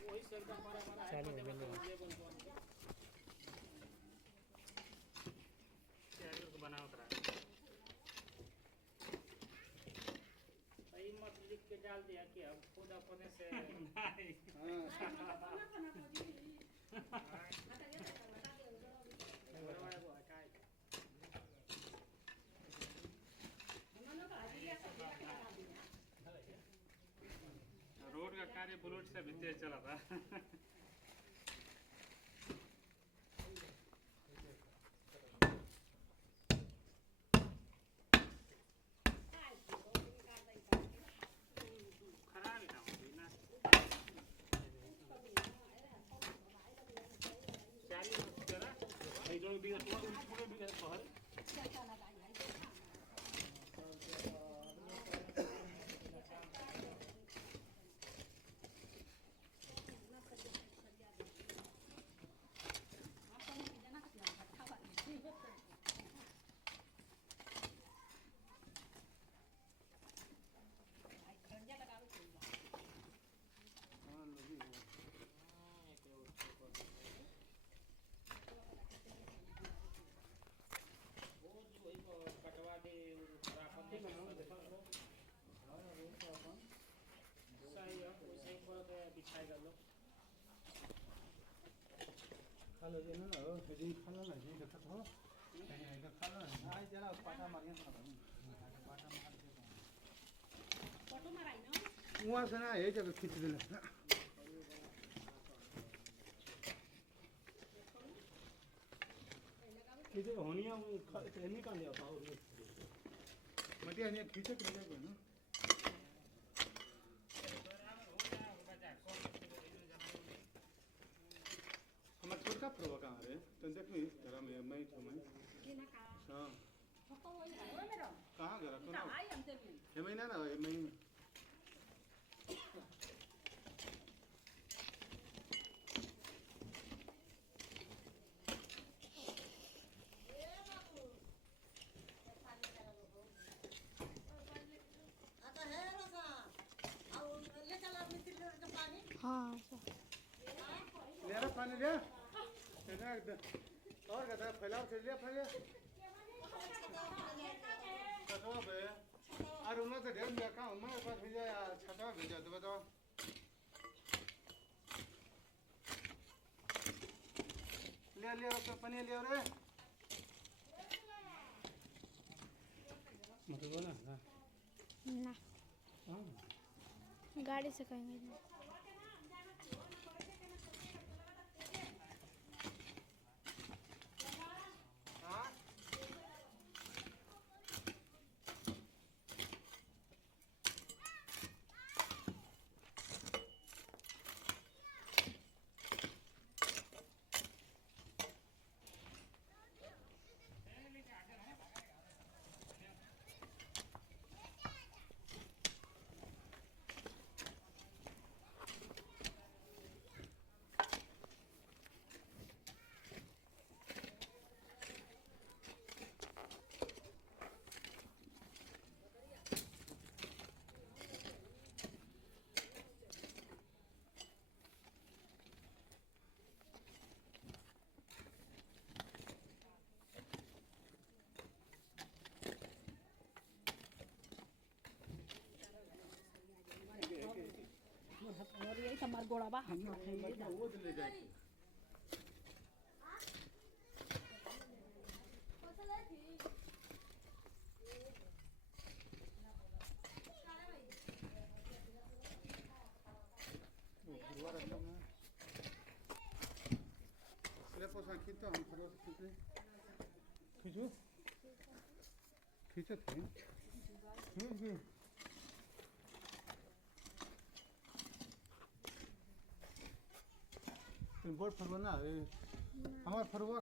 चालू हो गया बनाओ मत लिख के डाल दिया कि हम खुद अपने से रोड का कार्य बुलेट से भी तेज चला था। खालो जे न हो फेरि खालो न जे देखत हो हैन खालो न आइ जना पाटा मारिया न पाटा मार दे फोटो माराइ न उहाँ से ना हे जगह खिच देला किती होनिया नहीं का लिया पाओ मटिया ने खींचे के ले न हमर छोटका फरवा कहां रे तन देखनी जरा मैं तो मैं हां फोटो होई है मेरो कहां घर कोना आई हमते भी हे महीना ना हे महीना हाँ ले रहा पानी ले और कहता है फैलाओ चल लिया फैले छतवा पे और उन्होंने तो ढेर लिया कहाँ मैं एक बार भेजा या छतवा भेजा तो बताओ ले लिया उसका पानी लिया रे मतलब ना ना गाड़ी से कहीं नहीं और यही हमार गोड़ा बा हम वो ले जाए खींचो हम खींचो खींचो थे बोर्ड फरवा ना हमार फरवा